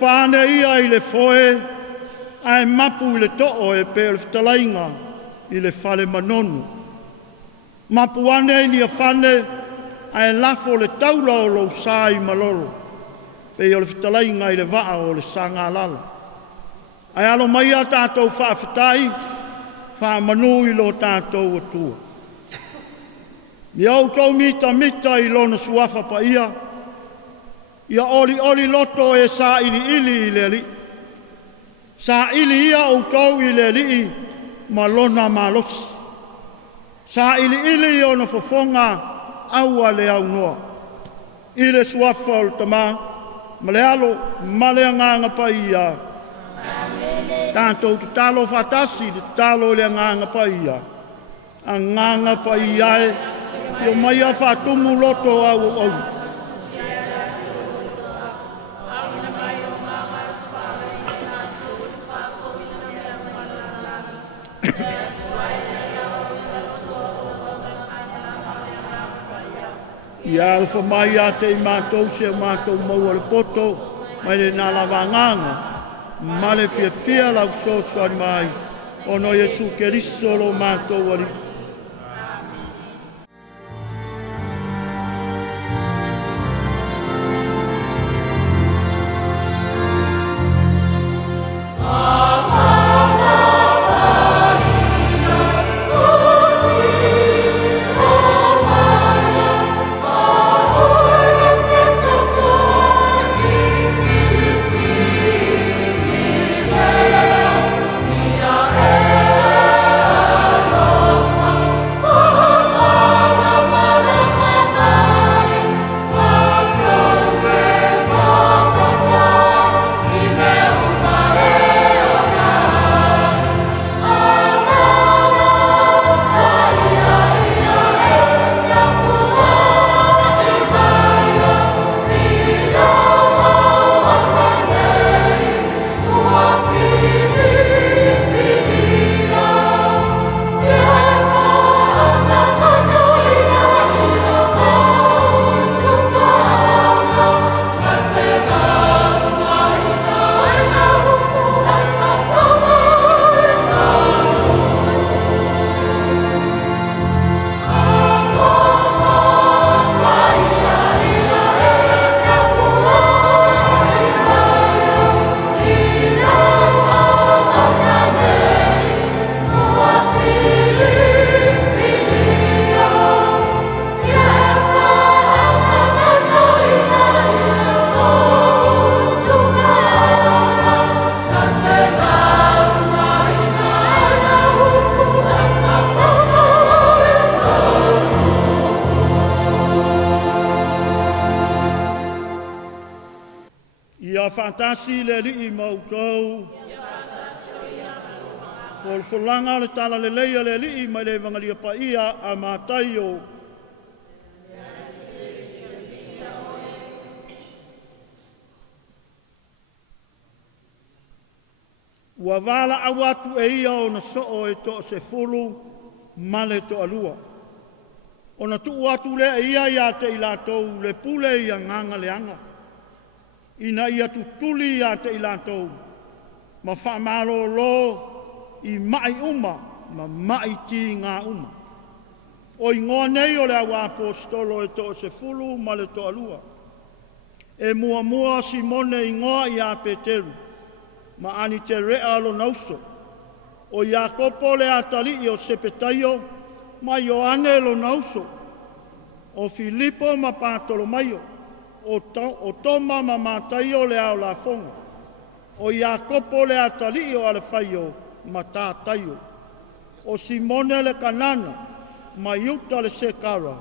pane ia i le foe, ai mapu i le to'o e pe o le fitalainga i le fale manonu. Mapu ane i nia fane, ai lafo le taula o lo sai malolo, pe o le fitalainga i le waa o le sanga lala. Ai alo mai a tātou whaafitai, wha manu i lo tātou atua. Ni au tau mita i lona suafa pa ia oli loto e sa ili i le li. Sa ili ia au tau i le li ma lona malosi. Sa ili i ona fofonga aua le au noa. I le suafa o le tama, ma le alo, ma le anganga pa ia. Tātou te talo fatasi, te talo le anganga pa ia. Anganga pa ia e, ki o mai a whatumu loto au. Ia alfa mai a te i mātou se mātou maua le poto, mai le nala wanganga, ma le fia lau sosoani mai, ono Jesu Keriso lo mātou wari. Fantasi le li mautou. Folanga le tala le leia le li mai le vangalia pa ia a mataio. Ua wala awatu e ia o na soo e to se fulu male to alua. O na tu watu le e ia te ilatou le pule ia nganga le anga. Ina ia tutuli ia te ilatou. Ma whamalo lo i mai uma, ma mai ti ngā uma. O i ngoa nei o le awa apostolo e to se fulu ma le to alua. E mua Simone i ngoa i a Peteru, ma ani te rea lo nauso. O Iakopo le atali i o Sepetaio, ma Ioane lo nauso. O Filipo ma Patolomaio. O Toma ma Mataio le au la fonga. O Iakopo le atali o Alfaio ma Tātaio. O Simone le Kanana ma Iuta le Sekara.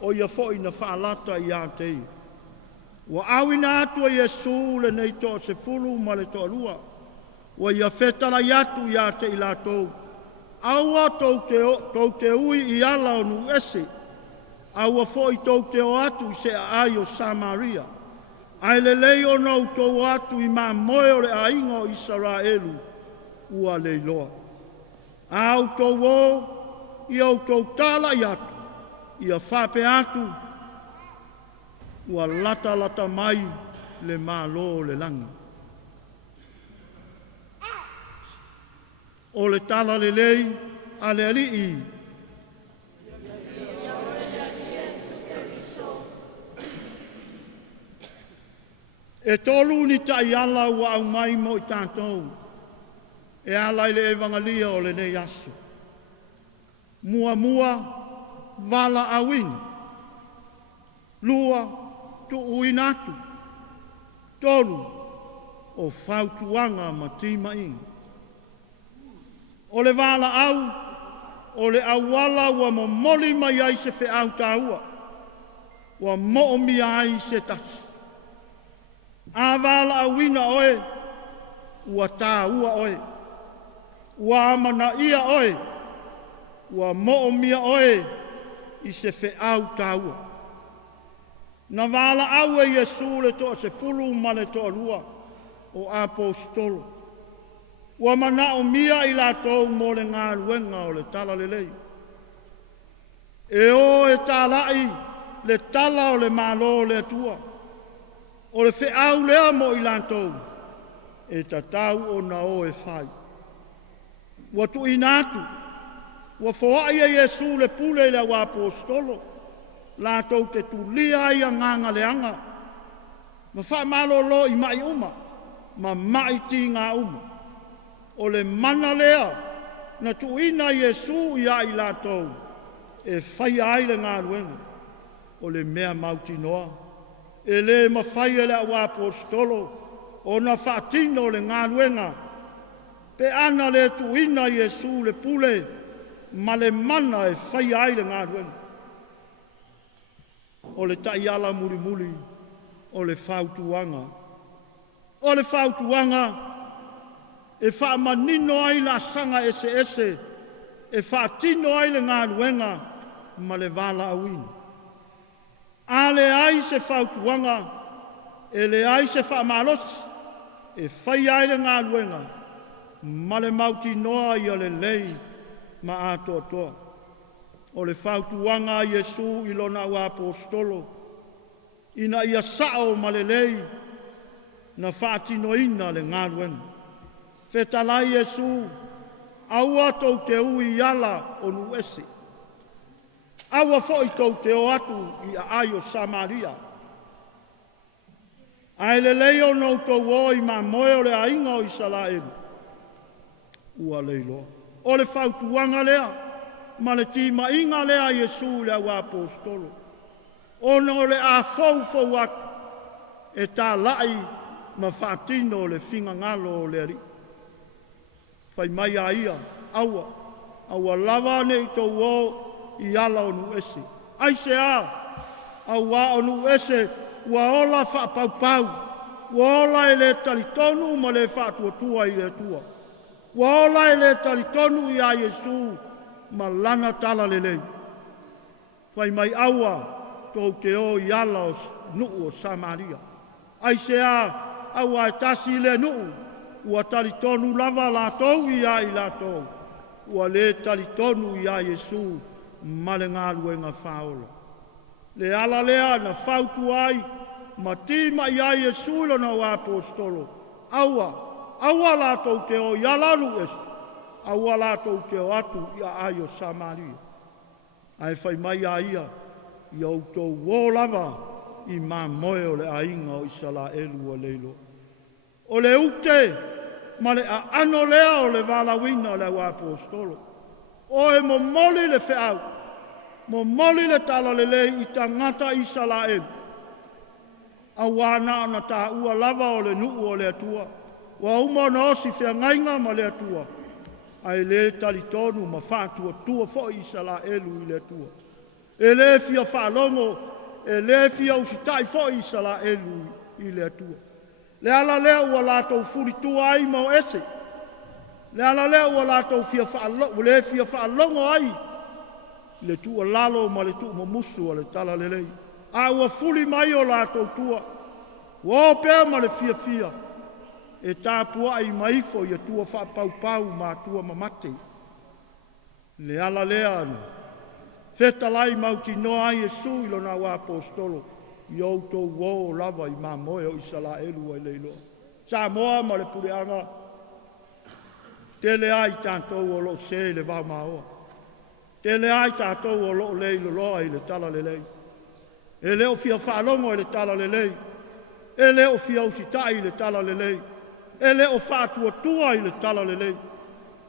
O ia foi na whaalata i atei. Wa awina atu a Yesu le nei to se fulu ma le to alua. Wa ia fetala iatu i atei latou. Aua tau te ui i ala o nu ese. Aua fo i tau te o atu se ai o Samaria. Ai le leo nau tau atu i ma moe o le ainga o Israelu ua leiloa. Au tau o i au tau tala i atu. I a whape atu ua lata mai le malo le langi. o le tala lelei a le alii. E tolu ni tai ala ua au mai mo i tātou. E ala i le evangalia o le nei aso. Mua mua, vala awin. Lua, tu uinatu. Tolu, o fautuanga ma tima inga. O le vala au, o le awala ua momoli mai ai se fe au taua. Ua moomi ai se tasi. A vala awina oe, ua tā ua oe. Ua amana ia oe, ua moomia oe, i se fe au taua. Na vala au e Yesu le toa se fulu ma le toa lua, o apostolo. Ua mana o mia i la tau mo le ngā ruenga o le tala lelei. E o e tālai le tala o le malo le atua. O le whiau lea mo i lantou, e tatau o na o e whai. Ua tu inatu, ua whaai e Yesu le pule le wa apostolo, lantou te tu lia i a nganga leanga. Ma wha malo lo i mai uma, ma mai ti ngā uma. O le mana lea, na tu ina Yesu i a i lantou, e whai ai le ngā ruenga, o le mea mauti noa. E le mawhai e le awa apostolo, o na whaatino le ngā ruenga. Pe ana le tu ina Yesu le pule, ma le mana e whai ai le ngā ruenga. O le taiala muri muri, o le whautuanga. O le whautuanga, e whaamanino ai la sanga ese ese, e whaatino ai le ngā ruenga, ma le vala awini. A le ai se whautuanga, e le ai se whaamalos, e whai ai le ngā luenga, ma le mauti noa i a le lei, ma atoa toa. O le whautuanga Yesu i lona ua apostolo, ina ia sao ma le lei, na whaatinoina le ngā luenga. Whetalai Yesu, aua tau te ui ala o nuese. Aua fo i tau te o atu i a aio Samaria. Ai le leo no tau o i ma moe o le ainga o Israelu. Ua leilo. O le whautuanga lea, ma le tima inga lea Yesu le au apostolo. O no le a fau fau atu, e tā lai ma whaatino le whinga ngalo o le ri. Whai mai a ia, aua lava ne i tau o, i ala o nuese. Ai se a, au a o nuese, ua ola whapaupau, ua ola e le talitonu ma le whaatuatua i le tua. Ua ola e le talitonu i a Yesu, ma lana tala le lei. Whai mai aua, tau te o i ala o nuu o Samaria. Ai se a, aua e tasi le nuu, ua talitonu lava la tau i a i la tau. Ua le talitonu i a Yesu, ma le ngā luenga whaola. Le ala lea na whautu ai, ma tima i a Yesu na o apostolo. Aua la tau te o i alalu esu. Aua la tau te o atu i a aio Samaria. Ai whai mai a ia, i au tau wōlava i mā moe o le ainga o Israelu o leilo. O le ute, ma le a ano lea o le valawina o le o apostolo. O e mo moli le whiau, mo moli le tala le lei i tangata Israelu. A wana ana tā ua lava o le nuu o le atua, wa uma na osi whia ngainga ma le atua. Ai le talitonu ma whātua tua fo Israelu i le atua. E le fia whalongo, e le fia usitai fo Israelu i le atua. Le ala lea ua lātou furi tua ai mau ese. Le ala lea ua lātou fia whaalongo ai. Le tua lalo ma le tua mamusu o le tala le lei. A ua fuli mai o lātou tua. Ua pēr ma le fia. E tāpua ai maifo i a tua whapaupau ma tua mamate. Le ala lea anu. Whetalai mauti noa ai Yesu ilo na wa apostolo. I auto wo lava i ma moe o Israelu ai leilo. Sa moa ma le pureanga. Te le ai tātou o lo se le wā maoa. Te le ai tātou o lo lei lo loa i le tala le lei. E leo fia whaalongo i le tala le lei. E leo fia usitai i le tala le lei. E leo whaatua tua i le tala le lei.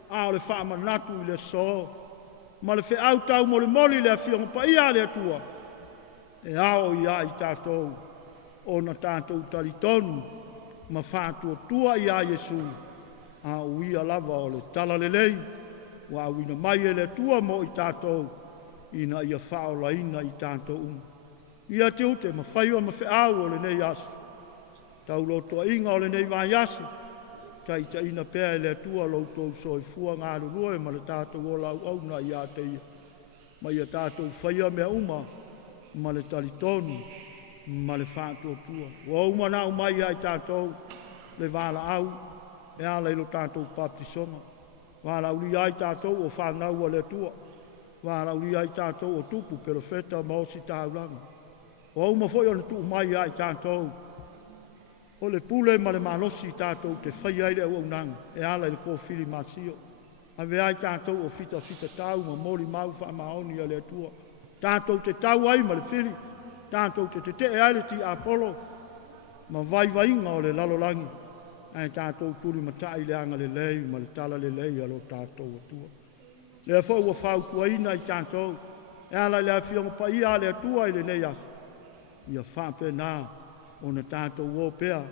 A o le whaamanatu i le so. Ma le whiau tau mo le moli le a fia pa ia le atua. E ao ia i tātou. O na tātou talitonu. Ma whaatua tua ia Jesu. A uia lava o le tala le lei. Wa wina mai e le tua mo i tātou. Ina ia whaola ina i tātou. Ia te ute ma whaiwa ma whiau o le nei asu. Tau loto inga o le nei vai asu. Tai ta ina pēr le tua loutou soi fua ngā rurua e ma le tātou o lau au na ia te ia. Ma ia tātou whaia mea uma ma le talitonu ma le whātua tua. Wa uma na umai ai tātou le wāla au e ala ilo tātou baptisonga. Wāla uli ai tātou o whanau a le tua. Wāla uli ai tātou o tupu perofeta maosi tāulanga. Wa uma foi o le tu umai ai tātou. O le pule ma le malosi tātou te whai aire au nang e ala i le kōwhiri māsio. A ve ai tātou o fita tau ma mori mau wha maoni a le atua. Tātou te tau ai ma le whiri. Tātou te te aile ti Apollo. Ma vai inga o le lalolangi. Ai tātou turi matai le anga le lei ma le tala le lei alo tātou atua. Le a whau a whau tuaina i tātou. E ala le a whionga pa ia le atua i le nei asu. Ia whape nā. O na tātou o pēr,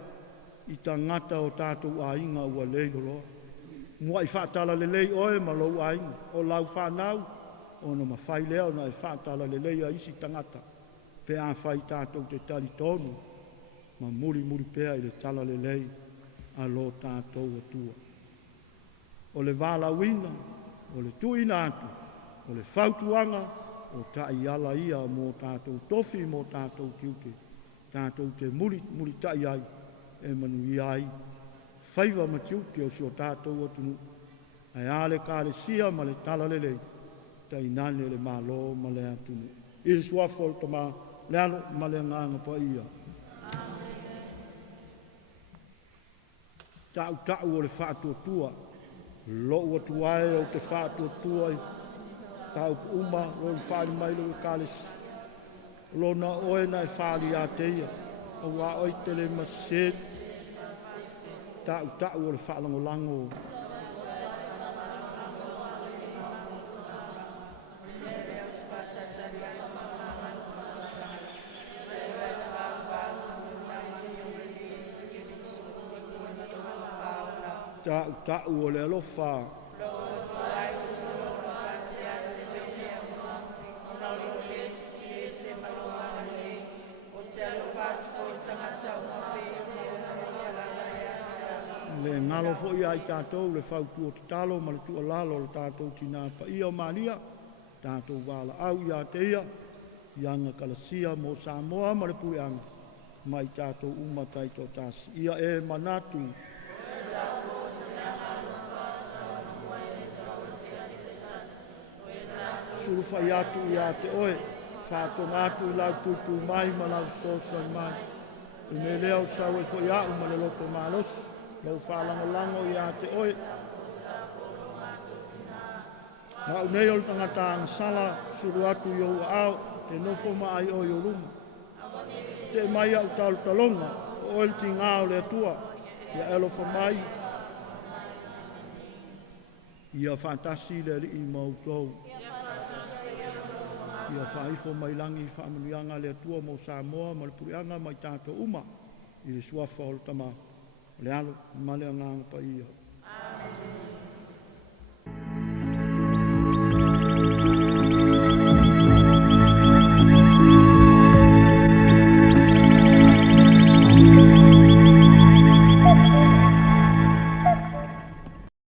i ta ngata o tātou a inga ua lei loa. Mua i whaatala le lei oe ma lau a inga, o lau whanau, o na ma whai leo na i whaatala le lei a isi tangata. Pē a whai tātou te tali tonu, ma muri pēr i le tala le lei, a lo tātou atua. O le wala wina, o le tuina atu, o le whautuanga, o ta i ala ia mo tātou tofi mo tātou tiuke. Tātou te muri tai ai, e manu i ai. Whaiva ma tiuti o si o tātou atunu. Ai ale ka le sia ma le tala le lei. Tai nane le malo ma le atunu. I le suafo o tama le alo ma le nganga pa ia. Tau o le whaatua tua. Lo ua tuae o te whaatua tua. Tau uma o le whaani mailo i ka le sia. Lona oe na e whaali a teia. A wā oi te le maset. Tau o le whaalango lango. Tau o le alofa. Le ngalo fo ia i tātou le whautu o te talo ma le tua lalo le tātou tina pa ia o mania tātou wala au ia te ia ianga kalasia mo Samoa ma le pureanga mai tātou umatai tō tasi ia e manatu suru whai atu ia te oe whāto ngātu i lau pupu mai ma lau sosa mai i me leo sau e fo ia ma le loko malosi lau whalango i a te oe. Nga unei o le tangata ang sala suru atu i o au, te nofo mai o i o rumu. Te mai au tau talonga, o el ti ngā o le atua, ia elo wha mai. Ia whantasi le li i mautou. Ia whaifo mai langi whaamanuianga le atua mo Samoa, ma le purianga mai tātou uma, i le suafa o le tamā. Le alo, male nganga pa ia.